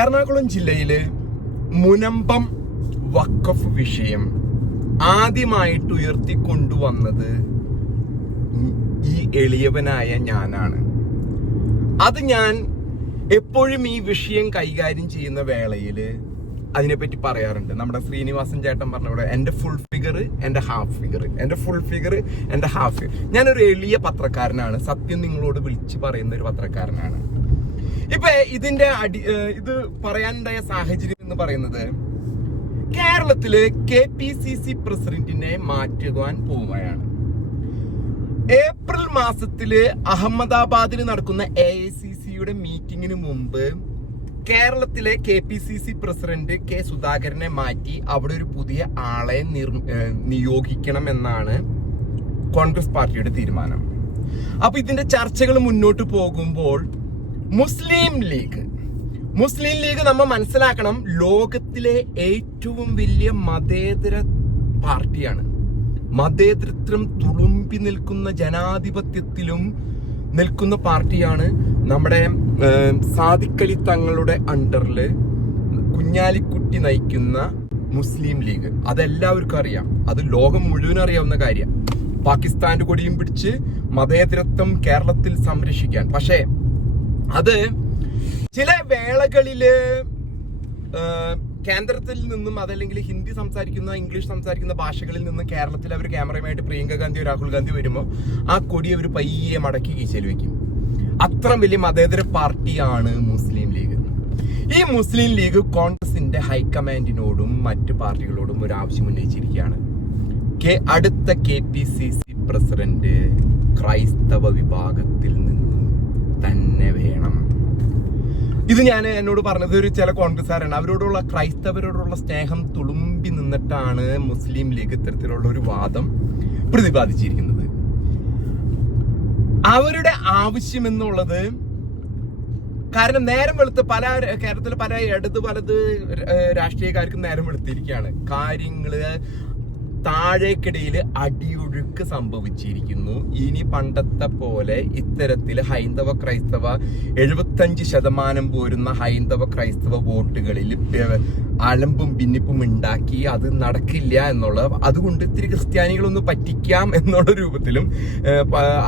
എറണാകുളം ജില്ലയില് മുനമ്പം വഖഫ് വിഷയം ആദ്യമായിട്ട് ഉയർത്തിക്കൊണ്ടുവന്നത് ഈ എളിയവനായ ഞാനാണ്. അത് ഞാൻ എപ്പോഴും ഈ വിഷയം കൈകാര്യം ചെയ്യുന്ന വേളയില് അതിനെപ്പറ്റി പറയാറുണ്ട്. നമ്മുടെ ശ്രീനിവാസൻ ചേട്ടൻ പറഞ്ഞ പോലെ എന്റെ ഫുൾ ഫിഗർ, എന്റെ ഹാഫ് ഫിഗർ, എന്റെ ഫുൾ ഫിഗർ, എന്റെ ഹാഫ് ഫിഗർ. ഞാനൊരു എളിയ പത്രക്കാരനാണ്, സത്യം നിങ്ങളോട് വിളിച്ചു പറയുന്ന ഒരു പത്രക്കാരനാണ്. ഇപ്പൊ ഇതിന്റെ ഇത് പറയാനുണ്ടായ സാഹചര്യം എന്ന് പറയുന്നത്, കേരളത്തില് KPCC പ്രസിഡന്റിനെ മാറ്റുവാൻ പോവുകയാണ്. ഏപ്രിൽ മാസത്തില് അഹമ്മദാബാദിൽ നടക്കുന്ന AICCയുടെ മീറ്റിംഗിന് മുമ്പ് കേരളത്തിലെ KPCC പ്രസിഡന്റ് K സുധാകരനെ മാറ്റി അവിടെ ഒരു പുതിയ ആളെ നിയോഗിക്കണം എന്നാണ് കോൺഗ്രസ് പാർട്ടിയുടെ തീരുമാനം. അപ്പൊ ഇതിന്റെ ചർച്ചകൾ മുന്നോട്ട് പോകുമ്പോൾ മുസ്ലിം ലീഗ് നമ്മൾ മനസ്സിലാക്കണം, ലോകത്തിലെ ഏറ്റവും വലിയ മതേതര പാർട്ടിയാണ്. മതേതരത്വം തുളുമ്പി നിൽക്കുന്ന, ജനാധിപത്യത്തിലും നിൽക്കുന്ന പാർട്ടിയാണ് നമ്മുടെ സാദിഖ് അലി തങ്ങളുടെ അണ്ടറില് കുഞ്ഞാലിക്കുട്ടി നയിക്കുന്ന മുസ്ലിം ലീഗ്. അതെല്ലാവർക്കും അറിയാം, അത് ലോകം മുഴുവൻ അറിയാവുന്ന കാര്യം. പാകിസ്ഥാന്റെ കൊടിയും പിടിച്ച് മതേതരത്വം കേരളത്തിൽ സംരക്ഷിക്കാൻ. പക്ഷേ അത് ചില വേളകളില് കേന്ദ്രത്തിൽ നിന്നും, അതല്ലെങ്കിൽ ഹിന്ദി സംസാരിക്കുന്ന, ഇംഗ്ലീഷ് സംസാരിക്കുന്ന ഭാഷകളിൽ നിന്ന് കേരളത്തിൽ അവർ ക്യാമറയുമായിട്ട് പ്രിയങ്ക ഗാന്ധി, രാഹുൽ ഗാന്ധി വരുമ്പോൾ ആ കൊടി അവർ പയ്യെ മടക്കി കീശയിൽ വെക്കും. അത്ര വലിയ മതേതര പാർട്ടിയാണ് മുസ്ലിം ലീഗ്. ഈ മുസ്ലിം ലീഗ് കോൺഗ്രസിന്റെ ഹൈക്കമാൻഡിനോടും മറ്റു പാർട്ടികളോടും ഒരു ആവശ്യം ഉന്നയിച്ചിരിക്കുകയാണ്. അടുത്ത KPCC പ്രസിഡന്റ് ക്രൈസ്തവ വിഭാഗത്തിൽ നിന്നും തന്നെ വേണം. ഇത് ഞാൻ എന്നോട് പറഞ്ഞത് ഒരു ചില കോൺഗ്രസ്സുകാരാണ്. അവരോടുള്ള, ക്രൈസ്തവരോടുള്ള സ്നേഹം തുളുമ്പി നിന്നിട്ടാണ് മുസ്ലിം ലീഗ് ഇത്തരത്തിലുള്ള ഒരു വാദം പ്രതിപാദിച്ചിരിക്കുന്നത്. അവരുടെ ആവശ്യം എന്നുള്ളത്, കാരണം നേരം വെളുത്ത് കേരളത്തിലെ പല ഇടത് വലത് രാഷ്ട്രീയക്കാർക്കും നേരം വെളുത്തിരിക്കുകയാണ്. കാര്യങ്ങള് താഴേക്കിടയിൽ അടിയൊഴുക്ക് സംഭവിച്ചിരിക്കുന്നു. ഇനി പണ്ടത്തെ പോലെ ഇത്തരത്തിൽ ഹൈന്ദവ ക്രൈസ്തവ 75% പോരുന്ന ഹൈന്ദവ ക്രൈസ്തവ വോട്ടുകളിൽ അലമ്പും ഭിന്നിപ്പും ഉണ്ടാക്കി അത് നടക്കില്ല എന്നുള്ള, അതുകൊണ്ട് ഇത്തിരി ക്രിസ്ത്യാനികളൊന്ന് പറ്റിക്കാം എന്നുള്ള രൂപത്തിലും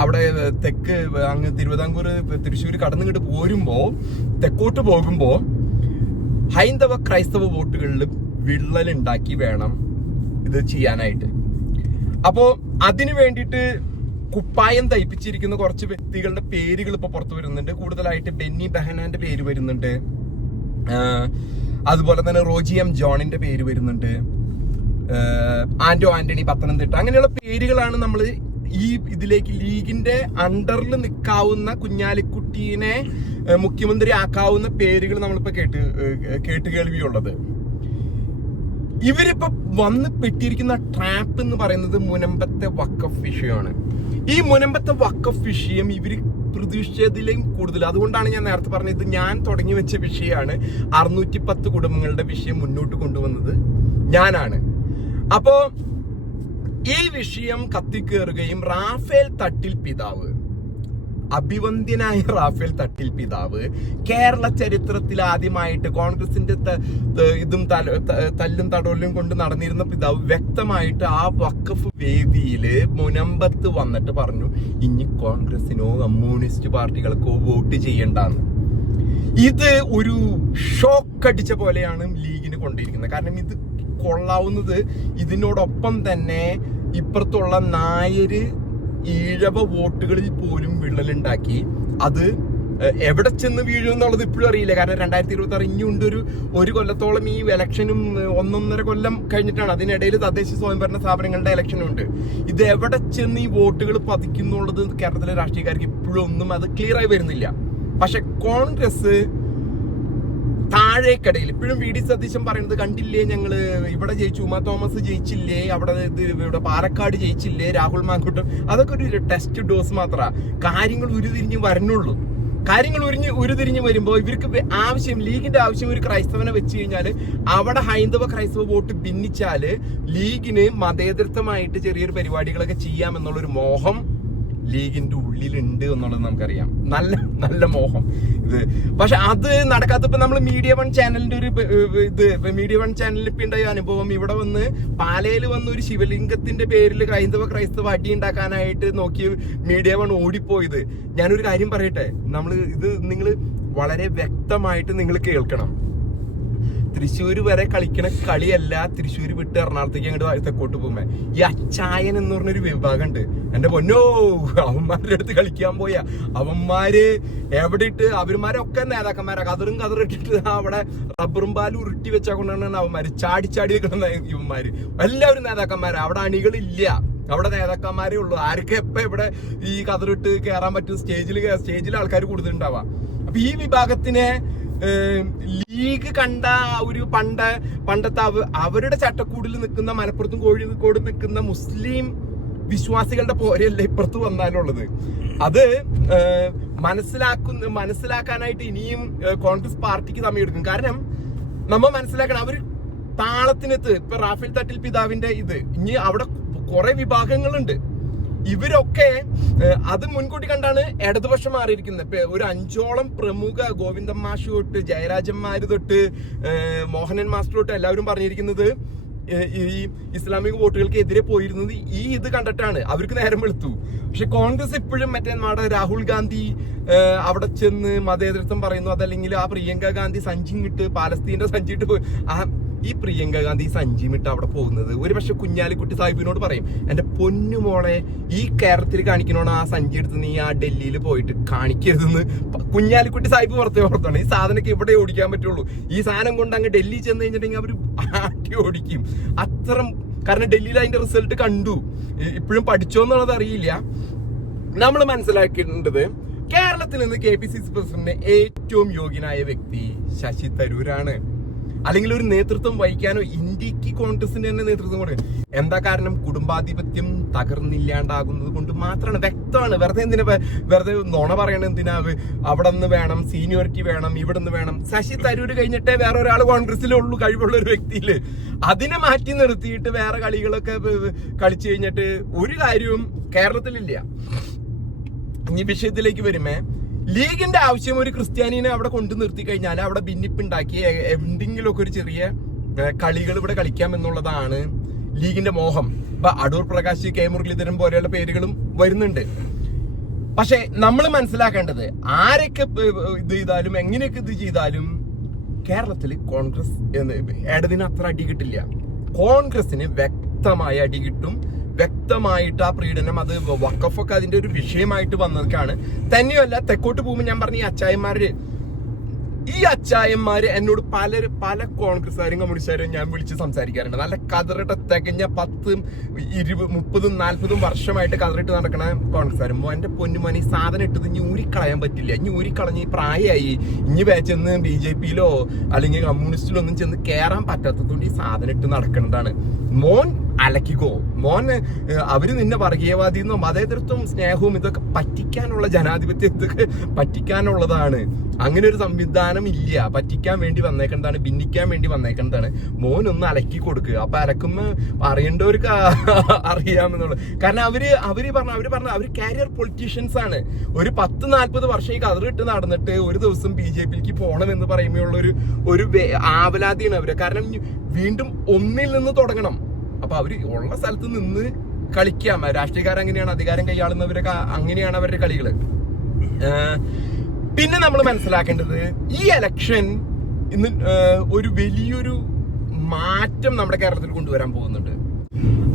അവിടെ തെക്ക് അങ്ങ് തിരുവിതാംകൂർ തൃശ്ശൂർ കടന്നിങ്ങോട്ട് പോരുമ്പോ, തെക്കോട്ട് പോകുമ്പോ ഹൈന്ദവ ക്രൈസ്തവ വോട്ടുകളിൽ വിള്ളലുണ്ടാക്കി വേണം ഇത് ചെയ്യാനായിട്ട്. അപ്പോ അതിനു വേണ്ടിയിട്ട് കുപ്പായം തയ്പ്പിച്ചിരിക്കുന്ന കുറച്ച് വ്യക്തികളുടെ പേരുകൾ ഇപ്പൊ പുറത്തു വരുന്നുണ്ട്. കൂടുതലായിട്ട് ബെന്നി ബെഹനാന്റെ പേര് വരുന്നുണ്ട്, അതുപോലെ തന്നെ റോജി M ജോണിന്റെ പേര് വരുന്നുണ്ട്, ആന്റണി പത്തനംതിട്ട, അങ്ങനെയുള്ള പേരുകളാണ് നമ്മൾ ഈ ഇതിലേക്ക് ലീഗിന്റെ അണ്ടറിൽ നിൽക്കാവുന്ന, കുഞ്ഞാലിക്കുട്ടീനെ മുഖ്യമന്ത്രി ആക്കാവുന്ന പേരുകൾ നമ്മളിപ്പോ കേട്ടുകേൾവിയുള്ളത്. ഇവരിപ്പോ വന്ന് പെട്ടിരിക്കുന്ന ട്രാപ്പ് എന്ന് പറയുന്നത് മുനമ്പത്തെ വഖഫ് വിഷയമാണ്. ഈ മുനമ്പത്തെ വഖഫ് വിഷയം ഇവര് പ്രതീക്ഷിച്ചതിലും കൂടുതൽ, അതുകൊണ്ടാണ് ഞാൻ നേരത്തെ പറഞ്ഞത്, ഞാൻ തുടങ്ങി വെച്ച വിഷയമാണ്. 610 കുടുംബങ്ങളുടെ വിഷയം മുന്നോട്ട് കൊണ്ടുവന്നത് ഞാനാണ്. അപ്പോ ഈ വിഷയം കത്തിക്കേറുകയും റാഫേൽ തട്ടിൽ പിതാവ്, അഭിവന്ദ്യനായ റാഫേൽ തട്ടിൽ പിതാവ്, കേരള ചരിത്രത്തിൽ ആദ്യമായിട്ട് കോൺഗ്രസിന്റെ ഇതും തല്ലും തടവലും കൊണ്ട് നടന്നിരുന്ന പിതാവ് വ്യക്തമായിട്ട് ആ വഖഫ് വേദിയില് മുനമ്പത്ത് വന്നിട്ട് പറഞ്ഞു, ഇനി കോൺഗ്രസിനോ കമ്മ്യൂണിസ്റ്റ് പാർട്ടികൾക്കോ വോട്ട് ചെയ്യണ്ടെന്ന്. ഇത് ഒരു ഷോക്ക് അടിച്ച പോലെയാണ് ലീഗിന് കൊണ്ടിരിക്കുന്നത്. കാരണം ഇത് കൊള്ളാവുന്നത്, ഇതിനോടൊപ്പം തന്നെ ഇപ്പുറത്തുള്ള നായര് ഈഴവ വോട്ടുകളിൽ പോലും വിള്ളലുണ്ടാക്കി. അത് എവിടെ ചെന്ന് വീഴും എന്നുള്ളത് ഇപ്പോഴും അറിയില്ല. കാരണം 2026 ഇനിയുണ്ട് ഒരു കൊല്ലത്തോളം. ഈ ഇലക്ഷനും 1.5 കൊല്ലം കഴിഞ്ഞിട്ടാണ്. അതിനിടയിൽ തദ്ദേശ സ്വയംഭരണ സ്ഥാപനങ്ങളുടെ ഇലക്ഷനും ഉണ്ട്. ഇത് എവിടെ ചെന്ന് ഈ വോട്ടുകൾ പതിക്കുന്നുള്ളത് കേരളത്തിലെ രാഷ്ട്രീയക്കാർക്ക് ഇപ്പോഴും ഒന്നും അത് ക്ലിയർ ആയി വരുന്നില്ല. പക്ഷെ കോൺഗ്രസ് താഴേക്കടയിൽ ഇപ്പോഴും VD സതീശൻ പറയുന്നത് കണ്ടില്ലേ, ഞങ്ങള് ഇവിടെ ജയിച്ചു, ഉമാ തോമസ് ജയിച്ചില്ലേ, ഇവിടെ പാലക്കാട് ജയിച്ചില്ലേ, രാഹുൽ മാങ്കൂട്ടം, അതൊക്കെ ഒരു ടെസ്റ്റ് ഡോസ് മാത്രമാണ്. കാര്യങ്ങൾ ഉരുതിരിഞ്ഞ് വരണുള്ളൂ. കാര്യങ്ങൾ ഉരുതിരിഞ്ഞ് വരുമ്പോൾ ഇവർക്ക് ആവശ്യം, ലീഗിന്റെ ആവശ്യം ഒരു ക്രൈസ്തവനെ വെച്ച് കഴിഞ്ഞാൽ അവിടെ ഹൈന്ദവ ക്രൈസ്തവ വോട്ട് ഭിന്നിച്ചാല് ലീഗിന് മതേതരത്വമായിട്ട് ചെറിയൊരു പരിപാടികളൊക്കെ ചെയ്യാമെന്നുള്ളൊരു മോഹം ലീഗിന്റെ ഉള്ളിലുണ്ട് എന്നുള്ളത് നമുക്കറിയാം. നല്ല നല്ല മോഹം ഇത്. പക്ഷെ അത് നടക്കാത്തപ്പോ നമ്മൾ മീഡിയ വൺ ചാനലിന്റെ ഒരു മീഡിയ വൺ ചാനലിൽ ഇപ്പൊ ഉണ്ടായ അനുഭവം, ഇവിടെ വന്ന് പാലയിൽ വന്ന് ഒരു ശിവലിംഗത്തിന്റെ പേരിൽ ക്രൈസ്തവ അടി ഉണ്ടാക്കാനായിട്ട് നോക്കി മീഡിയ വൺ ഓടിപ്പോയത്. ഞാനൊരു കാര്യം പറയട്ടെ, നിങ്ങൾ വളരെ വ്യക്തമായിട്ട് നിങ്ങൾ കേൾക്കണം. തൃശ്ശൂര് വരെ കളിക്കണ കളിയല്ല തൃശ്ശൂര് വിട്ട് എറണാകുളത്തേക്ക് അങ്ങോട്ട് തെക്കോട്ട് പോകുമ്പോ ഈ അച്ചായൻ എന്ന് പറഞ്ഞൊരു വിഭാഗം ഉണ്ട്. എന്റെ പൊന്നോ, അവന്മാരുടെ അടുത്ത് കളിക്കാൻ പോയ അവന്മാര് എവിടെ ഇട്ട് അവന്മാരൊക്കെ നേതാക്കന്മാരാ. കതറിട്ടിട്ട് അവിടെ റബ്ബറും പാലും ഉരുട്ടി വെച്ചാ കൊണ്ടാണ് അവന്മാര് ചാടി നിൽക്കുന്ന ഇവന്മാര് എല്ലാവരും നേതാക്കന്മാരാ. അവിടെ അണികളില്ല, അവിടെ നേതാക്കന്മാരേ ഉള്ളൂ. ആർക്ക് എപ്പ ഇവിടെ ഈ കതറിട്ട് കയറാൻ പറ്റും? സ്റ്റേജിൽ ആൾക്കാർ കൂടുതലുണ്ടാവാ. അപ്പൊ ഈ വിഭാഗത്തിനെ ലീഗ് കണ്ട ഒരു പണ്ടത്തെ അവരുടെ ചട്ടക്കൂടിൽ നിൽക്കുന്ന മലപ്പുറത്തും കോഴിക്കോടും നിൽക്കുന്ന മുസ്ലിം വിശ്വാസികളുടെ പോരെയല്ല ഇപ്പുറത്ത് വന്നാലുള്ളത്. അത് മനസ്സിലാക്കാനായിട്ട് ഇനിയും കോൺഗ്രസ് പാർട്ടിക്ക് സമയമെടുക്കും. കാരണം നമ്മൾ മനസ്സിലാക്കണം, അവർ താളത്തിനെത്ത് ഇപ്പൊ റാഫേൽ തട്ടിൽ പിതാവിന്റെ ഇനി അവിടെ കുറെ വിഭാഗങ്ങളുണ്ട്. ഇവരൊക്കെ അത് മുൻകൂട്ടി കണ്ടാണ് ഇടതുപക്ഷം മാറിയിരിക്കുന്നത്. ഇപ്പൊ ഒരു 5ഓളം പ്രമുഖ ഗോവിന്ദൻ മാഷ് തൊട്ട് ജയരാജന്മാര് തൊട്ട് മോഹനൻ മാസ്റ്റർ തൊട്ട് എല്ലാവരും പറഞ്ഞിരിക്കുന്നത് ഈ ഇസ്ലാമിക വോട്ടുകൾക്ക് എതിരെ പോയിരുന്നത് ഇത് കണ്ടിട്ടാണ്. അവർക്ക് നേരം വെളുത്തു. പക്ഷെ കോൺഗ്രസ് ഇപ്പോഴും നമ്മുടെ രാഹുൽ ഗാന്ധി അവിടെ ചെന്ന് മതേതരത്വം പറയുന്നു, അതല്ലെങ്കിൽ ആ പ്രിയങ്ക ഗാന്ധി സഞ്ചിങ്ങിട്ട് പാലസ്തീന്റെ സഞ്ചിട്ട് പോയി. ഈ പ്രിയങ്ക ഗാന്ധി സഞ്ചിമിട്ട് അവിടെ പോകുന്നത് ഒരു പക്ഷെ കുഞ്ഞാലിക്കുട്ടി സാഹിബിനോട് പറയും, എന്റെ പൊന്നുമോളെ ഈ കേരളത്തിൽ കാണിക്കണോണ് ആ സഞ്ചി എടുത്ത് നീ ആ ഡൽഹിയിൽ പോയിട്ട് കാണിക്കരുതെന്ന് കുഞ്ഞാലിക്കുട്ടി സാഹിബ് പുറത്താണ്. ഈ സാധനമൊക്കെ ഇവിടെ ഓടിക്കാൻ പറ്റുള്ളൂ. ഈ സാധനം കൊണ്ട് അങ്ങ് ഡൽഹി ചെന്ന് കഴിഞ്ഞിട്ടുണ്ടെങ്കിൽ അവർ ആട്ടി ഓടിക്കും. അത്തരം, കാരണം ഡൽഹിയിൽ അതിന്റെ റിസൾട്ട് കണ്ടു. ഇപ്പോഴും പഠിച്ചോ എന്നുള്ളത് അറിയില്ല. നമ്മൾ മനസ്സിലാക്കേണ്ടത്, കേരളത്തിൽ നിന്ന് KPCC പ്രസിഡന്റ് ഏറ്റവും യോഗ്യനായ വ്യക്തി ശശി തരൂരാണ്. അല്ലെങ്കിൽ ഒരു നേതൃത്വം വഹിക്കാനോ ഇന്ത്യക്ക് കോൺഗ്രസിന്റെ തന്നെ നേതൃത്വം കൊടുക്കുക. എന്താ കാരണം? കുടുംബാധിപത്യം തകർന്നില്ലാണ്ടാകുന്നത് കൊണ്ട് മാത്രമാണ്. വ്യക്തമാണ്. വെറുതെ നുണ പറയണ എന്തിനാ? അവിടെ നിന്ന് വേണം, സീനിയോറിറ്റി വേണം, ഇവിടെ നിന്ന് വേണം. ശശി തരൂര് കഴിഞ്ഞിട്ടേ വേറെ ഒരാൾ കോൺഗ്രസിലുള്ളൂ കഴിവുള്ള ഒരു വ്യക്തിയില്. അതിനെ മാറ്റി നിർത്തിയിട്ട് വേറെ കളികളൊക്കെ കളിച്ചു കഴിഞ്ഞിട്ട് ഒരു കാര്യവും കേരളത്തിലില്ല. ഇനി വിഷയത്തിലേക്ക് വരുമ്പോ, ലീഗിന്റെ ആവശ്യം ഒരു ക്രിസ്ത്യാനിനെ അവിടെ കൊണ്ടു നിർത്തി കഴിഞ്ഞാൽ അവിടെ ഭിന്നിപ്പുണ്ടാക്കി എന്തെങ്കിലുമൊക്കെ ഒരു ചെറിയ കളികൾ ഇവിടെ കളിക്കാം എന്നുള്ളതാണ് ലീഗിന്റെ മോഹം. ഇപ്പൊ അടൂർ പ്രകാശ്, കെ മുരളീധരൻ പോലെയുള്ള പേരുകളും വരുന്നുണ്ട്. പക്ഷെ നമ്മൾ മനസ്സിലാക്കേണ്ടത്, ആരൊക്കെ ഇത് ചെയ്താലും എങ്ങനെയൊക്കെ ഇത് ചെയ്താലും കേരളത്തിൽ കോൺഗ്രസ് ഇടതിന് അത്ര അടി കിട്ടില്ല. കോൺഗ്രസിന് വ്യക്തമായ അടി കിട്ടും. വ്യക്തമായിട്ട് ആ പ്രീഡനം, അത് വഖഫൊക്കെ അതിന്റെ ഒരു വിഷയമായിട്ട് വന്നതൊക്കെയാണ്. തന്നെയല്ല, തെക്കോട്ട് പോകുമ്പോൾ ഞാൻ പറഞ്ഞ ഈ അച്ചായന്മാര് എന്നോട് പല കോൺഗ്രസ്സുകാരും കമ്മ്യൂണിസ്റ്റുകാരും ഞാൻ വിളിച്ച് സംസാരിക്കാറുണ്ട്. നല്ല കതറിട്ട് തികഞ്ഞ 10, 20, 30, 40 വർഷമായിട്ട് കതറിട്ട് നടക്കണ കോൺഗ്രസ്സുകാരും. എന്റെ പൊന്നുമോനെ, ഈ സാധനം ഇട്ടത് ഇനി ഊരിക്കളയാൻ പറ്റില്ല. ഇനി ഊരിക്കളഞ്ഞ് പ്രായമായി, ഇനി ചെന്ന് BJPയിലോ അല്ലെങ്കിൽ കമ്മ്യൂണിസ്റ്റിലോ ഒന്നും ചെന്ന് കയറാൻ പറ്റാത്തതുകൊണ്ട് ഈ സാധനം ഇട്ട് നടക്കുന്നതാണ്. മോൻ അലക്കിക്കോ മോൻ. അവര് നിന്നെ വർഗീയവാദി എന്നോ മതേതരത്വം സ്നേഹവും ഇതൊക്കെ പറ്റിക്കാനുള്ള, ജനാധിപത്യത്തൊക്കെ പറ്റിക്കാനുള്ളതാണ്. അങ്ങനെ ഒരു സംവിധാനം ഇല്ല. പറ്റിക്കാൻ വേണ്ടി വന്നേക്കുന്നതാണ്, ഭിന്നിക്കാൻ വേണ്ടി വന്നേക്കുന്നതാണ്. മോനൊന്ന് അലക്കി കൊടുക്കുക. അപ്പൊ അലക്കുമ്പോ അറിയേണ്ടവർക്ക് അറിയാമെന്നുള്ളത്. കാരണം അവര് പറഞ്ഞ അവര് കാരിയർ പൊളിറ്റീഷ്യൻസ് ആണ്. ഒരു 10-40 വർഷം ഈ കതറിട്ട് നടന്നിട്ട് ഒരു ദിവസം BJPയിലേക്ക് പോകണമെന്ന് പറയുമ്പോഴുള്ള ഒരു ആവലാതിയാണ് അവര്. കാരണം വീണ്ടും ഒന്നിൽ നിന്ന് തുടങ്ങണം. അപ്പൊ അവര് ഉള്ള സ്ഥലത്ത് നിന്ന് കളിക്കാം. രാഷ്ട്രീയക്കാർ അങ്ങനെയാണ്, അധികാരം കൈയാളുന്നവരൊക്കെ അങ്ങനെയാണ് അവരുടെ കളികള്. പിന്നെ നമ്മൾ മനസ്സിലാക്കേണ്ടത്, ഈ ഇലക്ഷൻ ഇന്ന് ഒരു വലിയൊരു മാറ്റം നമ്മുടെ കേരളത്തിൽ കൊണ്ടുവരാൻ പോകുന്നുണ്ട്.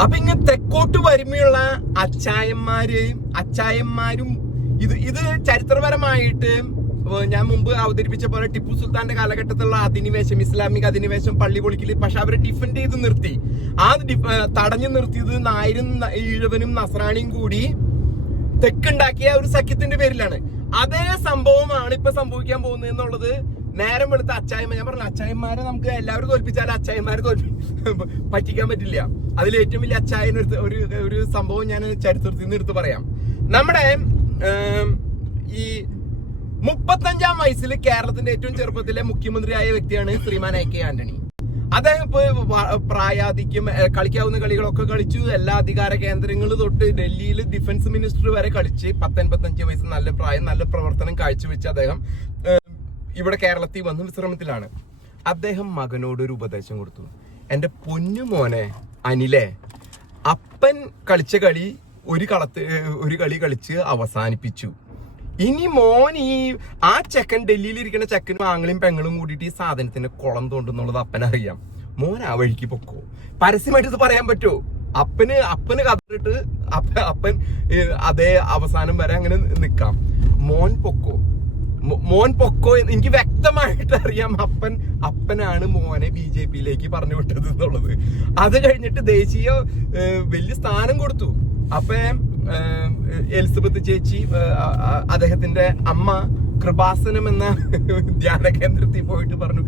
അപ്പൊ ഇങ്ങനെ തെക്കോട്ട് വരുമ്പോഴുള്ള അച്ചായന്മാരും ഇത് ചരിത്രപരമായിട്ട് ഞാൻ മുമ്പ് അവതരിപ്പിച്ച പോലെ ടിപ്പു സുൽത്താന്റെ കാലഘട്ടത്തിലുള്ള അധിനിവേശം, ഇസ്ലാമിക അധിനിവേശം, പള്ളി പൊളിക്കല്. പക്ഷെ അവരെ ഡിഫെൻഡ് ചെയ്ത് നിർത്തി. തടഞ്ഞു നിർത്തിയത് നായരും ഈഴവനും നസ്രാണിയും കൂടി തെക്കുണ്ടാക്കിയ ഒരു സഖ്യത്തിന്റെ പേരിലാണ്. അതേ സംഭവമാണ് ഇപ്പൊ സംഭവിക്കാൻ പോകുന്നത് എന്നുള്ളത് നേരം വെളുത്ത അച്ചായന്മാർ. ഞാൻ പറഞ്ഞു, അച്ചായന്മാരെ നമുക്ക് എല്ലാവരും തോൽപ്പിച്ചാൽ അച്ചായന്മാരെ പറ്റിക്കാൻ പറ്റില്ല. അതിൽ ഏറ്റവും വലിയ അച്ചായൻ ഒരു സംഭവം ഞാൻ ചരിത്രത്തിൽ നിന്ന് എടുത്ത് പറയാം. നമ്മുടെ ഈ 35-ാം വയസ്സിൽ കേരളത്തിന്റെ ഏറ്റവും ചെറുപ്പത്തിലെ മുഖ്യമന്ത്രിയായ വ്യക്തിയാണ് ശ്രീമാൻ A.K. ആന്റണി. അദ്ദേഹം ഇപ്പൊ പ്രായാധിക്യം, കളിക്കാവുന്ന കളികളൊക്കെ കളിച്ചു. എല്ലാ അധികാര കേന്ദ്രങ്ങൾ തൊട്ട് ഡൽഹിയിൽ ഡിഫൻസ് മിനിസ്റ്റർ വരെ കളിച്ച് 55 വയസ്സ്, നല്ല പ്രായം, നല്ല പ്രവർത്തനം കാഴ്ചവെച്ച് അദ്ദേഹം ഇവിടെ കേരളത്തിൽ വന്ന് വിശ്രമത്തിലാണ്. അദ്ദേഹം മകനോട് ഒരു ഉപദേശം കൊടുത്തു. എന്റെ പൊന്നു മോനെ അനിലെ, അപ്പൻ കളിച്ച കളി ഒരു കളി കളിച്ച് അവസാനിപ്പിച്ചു. ഇനി മോൻ ആ ചെക്കൻ, ഡൽഹിയിൽ ഇരിക്കുന്ന ചെക്കനും ആങ്ങളും പെങ്ങളും കൂടിയിട്ട് ഈ സാധനത്തിന്റെ കുളം തോണ്ടുന്നുള്ളത് അപ്പനറിയാം. മോൻ ആ വഴിക്ക് പൊക്കോ. പരസ്യമായിട്ട് ഇത് പറയാൻ പറ്റുമോ? അപ്പന് കത്തിട്ട് അപ്പൻ അതേ അവസാനം വരെ അങ്ങനെ നിക്കാം. മോൻ പൊക്കോ. എനിക്ക് വ്യക്തമായിട്ട് അറിയാം അപ്പനാണ് മോനെ BJP-യിലേക്ക് പറഞ്ഞു വിട്ടത് എന്നുള്ളത്. അത് കഴിഞ്ഞിട്ട് ദേശീയ വലിയ സ്ഥാനം കൊടുത്തു. അപ്പൊ എലിസബത്ത് ചേച്ചി, അദ്ദേഹത്തിന്റെ അമ്മ കൃപാസനം എന്ന ധ്യാന കേന്ദ്രത്തിൽ പോയിട്ട് പറഞ്ഞു,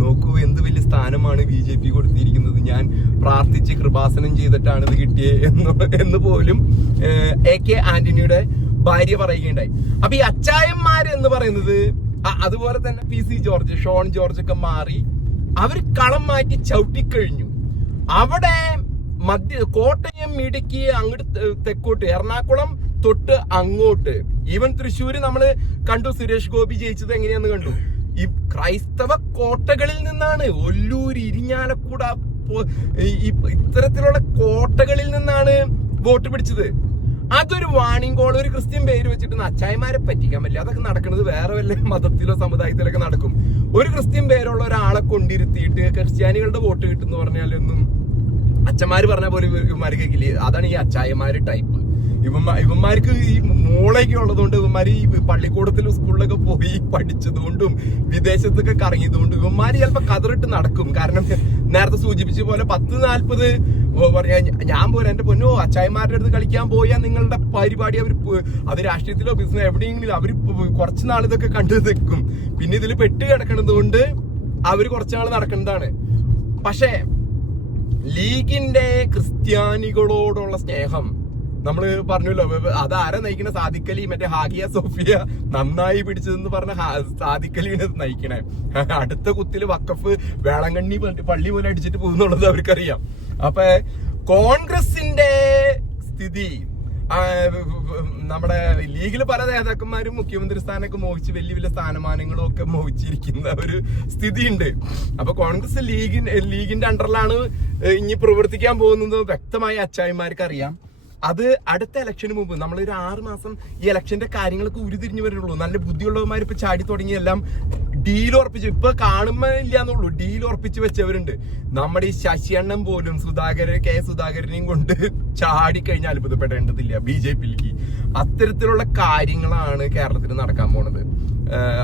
നോക്കൂ എന്ത് വലിയ സ്ഥാനമാണ് BJP കൊടുത്തിരിക്കുന്നത്, ഞാൻ പ്രാർത്ഥിച്ച് കൃപാസനം ചെയ്തിട്ടാണ് ഇത് കിട്ടിയത് എന്ന് പോലും AK ആന്റണിയുടെ ഭാര്യ പറയുകയുണ്ടായി. അപ്പൊ ഈ അച്ചായന്മാര് എന്ന് പറയുന്നത്, അതുപോലെ തന്നെ PC ജോർജ്, ഷോൺ ജോർജ് ഒക്കെ മാറി അവർ കളം മാറ്റി ചവിട്ടിക്കഴിഞ്ഞു. അവിടെ കോട്ടയം, ഇടുക്കി, അങ്ങോട്ട് തെക്കോട്ട്, എറണാകുളം തൊട്ട് അങ്ങോട്ട്, ഈവൻ തൃശ്ശൂര് നമ്മള് കണ്ടു. സുരേഷ് ഗോപി ജയിച്ചത് എങ്ങനെയാന്ന് കണ്ടു. ഈ ക്രൈസ്തവ കോട്ടകളിൽ നിന്നാണ്, ഒല്ലൂർ, ഇരിഞ്ഞാലക്കുട, ഇത്തരത്തിലുള്ള കോട്ടകളിൽ നിന്നാണ് വോട്ട് പിടിച്ചത്. അതൊരു വാണിംഗ് കോൾ, ഒരു ക്രിസ്ത്യൻ പേര് വെച്ചിട്ട് അച്ചായന്മാരെ പറ്റിക്കാൻ പറ്റില്ല. അതൊക്കെ നടക്കുന്നത് വേറെ വല്ല മതത്തിലോ സമുദായത്തിലൊക്കെ നടക്കും. ഒരു ക്രിസ്ത്യൻ പേരുള്ള ഒരാളെ കൊണ്ടിരുത്തിയിട്ട് ക്രിസ്ത്യാനികളുടെ വോട്ട് കിട്ടുന്ന പറഞ്ഞാലൊന്നും അച്ഛന്മാര് പറഞ്ഞ പോലെ ഇവന്മാര് കേൾക്കില്ലേ. അതാണ് ഈ അച്ചായന്മാര് ടൈപ്പ്. ഇവന്മാർക്ക് ഈ മോളൊക്കെ ഉള്ളതുകൊണ്ട്, ഇവന്മാര് ഈ പള്ളിക്കൂടത്തിലും സ്കൂളിലൊക്കെ പോയി പഠിച്ചതുകൊണ്ടും വിദേശത്തൊക്കെ കറങ്ങിയതുകൊണ്ടും ഇവന്മാര് ചിലപ്പോ കതറിട്ട് നടക്കും. കാരണം നേരത്തെ സൂചിപ്പിച്ച പോലെ 10-40 പറയാ, ഞാൻ പോരാ എന്റെ പൊന്നോ, അച്ചായന്മാരുടെ അടുത്ത് കളിക്കാൻ പോയാൽ നിങ്ങളുടെ പരിപാടി അത് രാഷ്ട്രീയത്തിലോ ബിസിനസ് എവിടെയെങ്കിലും അവര് കുറച്ച് നാൾ ഇതൊക്കെ കണ്ടു നിൽക്കും. പിന്നെ ഇതിൽ പെട്ട് കിടക്കണത് കൊണ്ട് അവര് കുറച്ചുനാൾ നടക്കുന്നതാണ്. പക്ഷേ ലീഗിന്റെ ക്രിസ്ത്യാനികളോടുള്ള സ്നേഹം നമ്മള് പറഞ്ഞല്ലോ, അതാരാ നയിക്കണ? സാദിഖലി, മറ്റേ ഹാഗിയ സോഫിയ നന്നായി പിടിച്ചതെന്ന് പറഞ്ഞ സാദിഖലിനെ നയിക്കണേ. അടുത്ത കുത്തില് വഖഫ് വേളങ്കണ്ണി പള്ളി പോലെ അടിച്ചിട്ട് പോകുന്നുള്ളത് അവർക്കറിയാം. അപ്പൊ കോൺഗ്രസിന്റെ സ്ഥിതി, നമ്മുടെ ലീഗില് പല നേതാക്കന്മാരും മുഖ്യമന്ത്രി സ്ഥാനമൊക്കെ മോഹിച്ച് വലിയ വലിയ സ്ഥാനമാനങ്ങളും ഒക്കെ മോഹിച്ചിരിക്കുന്ന ഒരു സ്ഥിതിയുണ്ട്. അപ്പൊ കോൺഗ്രസ് ലീഗിന്റെ അണ്ടറിലാണ് ഇനി പ്രവർത്തിക്കാൻ പോകുന്നത് വ്യക്തമായി അച്ചായന്മാർക്ക് അറിയാം. അത് അടുത്ത ഇലക്ഷന് മുമ്പ്, നമ്മളൊരു 6 മാസം ഈ ഇലക്ഷന്റെ കാര്യങ്ങളൊക്കെ ഉരുതിരിഞ്ഞു വരുന്നുള്ളൂ. നല്ല ബുദ്ധിയുള്ളവന്മാർ ഇപ്പൊ ചാടി തുടങ്ങിയെല്ലാം ഡീൽ ഉറപ്പിച്ചു, ഇപ്പൊ കാണുമ്പോ ഇല്ലാന്നുള്ളൂ, ഡീൽ ഉറപ്പിച്ചു വെച്ചവരുണ്ട്. നമ്മുടെ ഈ ശശിയണ്ണൻ പോലും K സുധാകരനെയും കൊണ്ട് ചാടിക്കഴിഞ്ഞാൽ അത്ഭുതപ്പെടേണ്ടതില്ല BJP-യിലേക്ക്. അത്തരത്തിലുള്ള കാര്യങ്ങളാണ് കേരളത്തിൽ നടക്കാൻ പോണത്.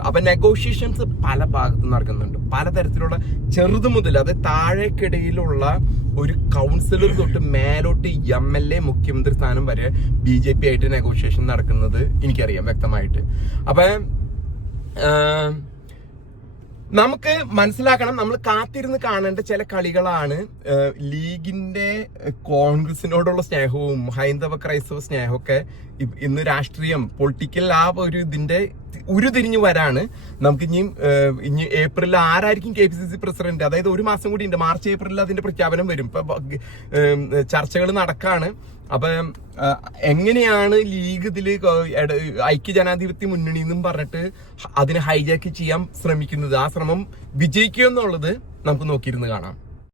അപ്പൊ നെഗോഷിയേഷൻസ് പല ഭാഗത്തും നടക്കുന്നുണ്ട്. പലതരത്തിലുള്ള ചെറുത് മുതൽ, അത് താഴേക്കിടയിലുള്ള ഒരു കൗൺസിലർ തൊട്ട് മേലോട്ട് MLA, മുഖ്യമന്ത്രി സ്ഥാനം വരെ BJP ആയിട്ട് നെഗോഷിയേഷൻ നടക്കുന്നത് എനിക്കറിയാം വ്യക്തമായിട്ട്. അപ്പൊ നമുക്ക് മനസ്സിലാക്കണം, നമ്മൾ കാത്തിരുന്ന് കാണേണ്ട ചില കളികളാണ് ലീഗിന്റെ കോൺഗ്രസിനോടുള്ള സ്നേഹവും ഹൈന്ദവ ക്രൈസ്തവ സ്നേഹമൊക്കെ ഇന്ന് രാഷ്ട്രീയം, പൊളിറ്റിക്കൽ ആ ഒരു ഇതിന്റെ ഉരുതിരിഞ്ഞു വരാണ്. നമുക്ക് ഇനി ഏപ്രിലിൽ ആരായിരിക്കും KPCC പ്രസിഡന്റ്, അതായത് 1 മാസം കൂടി ഉണ്ട്. മാർച്ച് ഏപ്രിലിൽ അതിന്റെ പ്രഖ്യാപനം വരും. ഇപ്പൊ ചർച്ചകൾ നടക്കാണ്. അപ്പൊ എങ്ങനെയാണ് ലീഗ് ഇതില് ഐക്യജനാധിപത്യ മുന്നണി എന്നും പറഞ്ഞിട്ട് അതിനെ ഹൈജാക്ക് ചെയ്യാൻ ശ്രമിക്കുന്നത്, ആ ശ്രമം വിജയിക്കുമെന്നുള്ളത് നമുക്ക് നോക്കിയിരുന്ന് കാണാം.